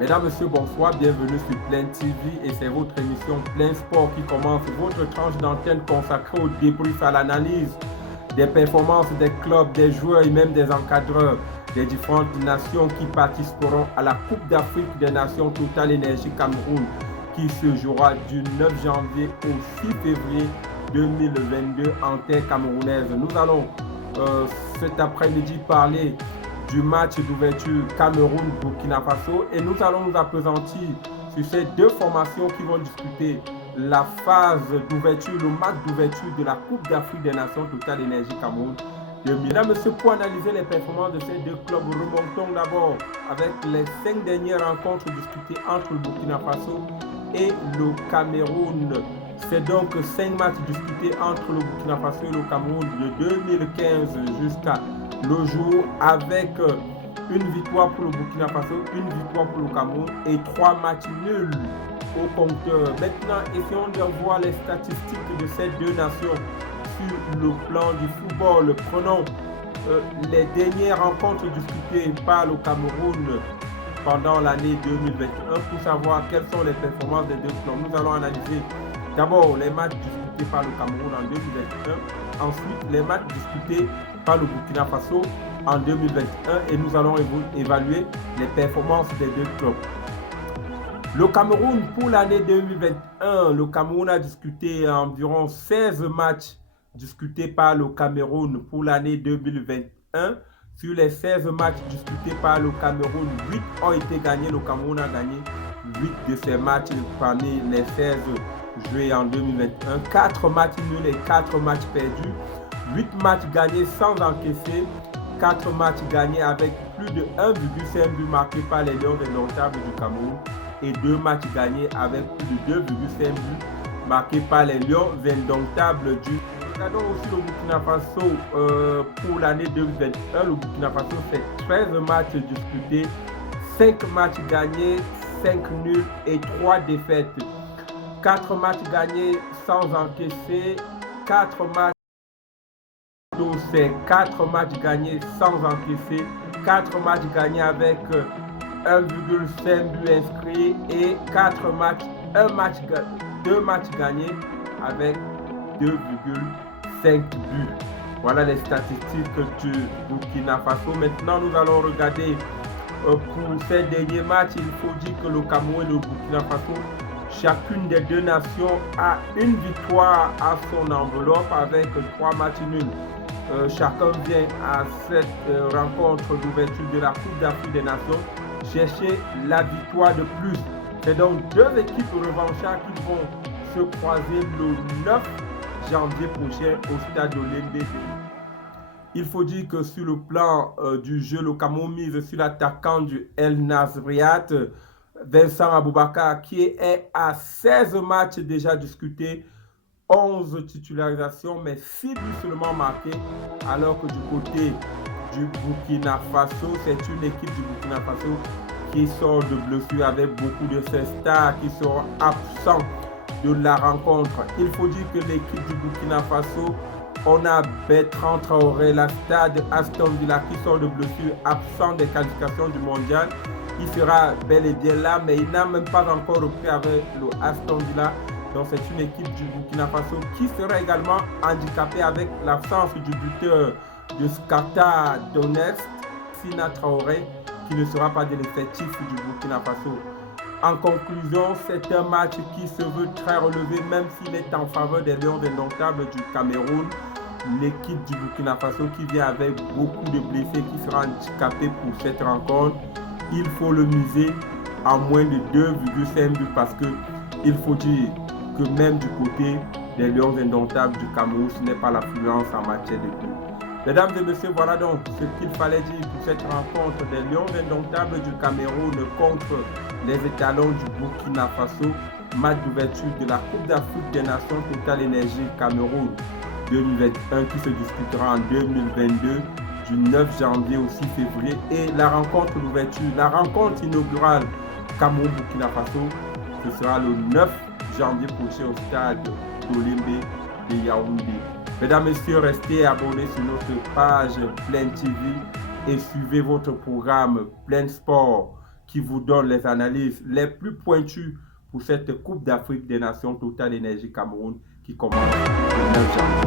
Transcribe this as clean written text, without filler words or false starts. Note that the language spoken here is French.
Mesdames, Messieurs, bonsoir, bienvenue sur Plein TV et c'est votre émission Plein Sport qui commence, votre tranche d'antenne consacrée au débrief, à l'analyse des performances des clubs, des joueurs et même des encadreurs des différentes nations qui participeront à la Coupe d'Afrique des Nations Total Énergie Cameroun qui se jouera du 9 janvier au 6 février 2022 en terre camerounaise. Nous allons cet après-midi parler du match d'ouverture Cameroun-Burkina Faso et nous allons nous appesantir sur ces deux formations qui vont disputer la phase d'ouverture, le match d'ouverture de la Coupe d'Afrique des Nations Total Énergie Cameroun. Mesdames, Messieurs, pour analyser les performances de ces deux clubs, remontons d'abord avec les 5 dernières rencontres disputées entre le Burkina Faso et le Cameroun. C'est donc 5 matchs disputés entre le Burkina Faso et le Cameroun de 2015 jusqu'à le jour, avec une victoire pour le Burkina Faso, une victoire pour le Cameroun et 3 matchs nuls au compteur. Maintenant, essayons de voir les statistiques de ces deux nations sur le plan du football. Prenons les dernières rencontres disputées par le Cameroun pendant l'année 2021 pour savoir quelles sont les performances des deux clubs. Nous allons analyser d'abord les matchs disputés par le Cameroun en 2021, ensuite les matchs disputés par le Burkina Faso en 2021 et nous allons évaluer les performances des deux clubs. Le Cameroun, pour l'année 2021, le Cameroun a disputé environ 16 matchs disputés par le Cameroun pour l'année 2021. Sur les 16 matchs disputés par le Cameroun, 8 ont été gagnés. Le Cameroun a gagné 8 de ces matchs parmi les 16 joués en 2021. 4 matchs nuls et 4 matchs perdus. 8 matchs gagnés sans encaisser. 4 matchs gagnés avec plus de 1,5 but marqué par les Lions indomptables du Cameroun. Et 2 matchs gagnés avec plus de 2,5 buts marqués par les Lions indomptables du Cameroun. Regardons aussi le Burkina Faso pour l'année 2021. Le Burkina Faso fait 13 matchs disputés, 5 matchs gagnés, 5 nuls et 3 défaites. 4 matchs gagnés sans encaisser, 4 matchs c'est 4 matchs gagnés sans encaisser, 4 matchs gagnés avec 1,5 but inscrit et 4 matchs, 2 matchs gagnés avec 2,5 buts. Voilà les statistiques du Burkina Faso. Maintenant, nous allons regarder pour ces derniers matchs. Il faut dire que le Cameroun et le Burkina Faso, chacune des deux nations a une victoire à son enveloppe avec 3 matchs nuls. Chacun vient à cette rencontre d'ouverture de la Coupe d'Afrique des Nations chercher la victoire de plus. C'est donc deux équipes revanchards qui vont se croiser le 9 janvier prochain au stade Olembe. Il faut dire que sur le plan du jeu, le Cameroun mise sur l'attaquant du El Nasriat, Vincent Aboubakar, qui est à 16 matchs déjà discutés, 11 titularisations, mais 6 buts seulement marqués, alors que du côté du Burkina Faso, c'est une équipe du Burkina Faso qui sort de blessure avec beaucoup de ses stars qui seront absents de la rencontre. Il faut dire que l'équipe du Burkina Faso, on a Bertrand Traoré, la star de Aston Villa qui sort de blessure, absent des qualifications du mondial. Il sera bel et bien là, mais il n'a même pas encore repris avec le Aston Villa. Donc c'est une équipe du Burkina Faso qui sera également handicapée avec l'absence du buteur de Shakhtar Donetsk, Sina Traoré, qui ne sera pas de l'effectif du Burkina Faso. En conclusion, c'est un match qui se veut très relevé, même s'il est en faveur des Lions indomptables du Cameroun. L'équipe du Burkina Faso qui vient avec beaucoup de blessés, qui sera handicapée pour cette rencontre. Il faut le miser à moins de 2,5 buts parce que il faut dire que même du côté des Lions indomptables du Cameroun, ce n'est pas l'affluence en matière de buts. Mesdames et messieurs, voilà donc ce qu'il fallait dire pour cette rencontre des Lions indomptables du Cameroun contre les étalons du Burkina Faso. Match d'ouverture de la Coupe d'Afrique des Nations Total Énergie Cameroun 2021 qui se disputera en 2022 du 9 janvier au 6 février. Et la rencontre d'ouverture, la rencontre inaugurale Cameroun-Burkina Faso, ce sera le 9 janvier prochain au stade d'Olembe de Yaoundé. Mesdames, Messieurs, restez abonnés sur notre page Plein TV et suivez votre programme Plein Sport qui vous donne les analyses les plus pointues pour cette Coupe d'Afrique des Nations Total Énergie Cameroun qui commence le 9 janvier.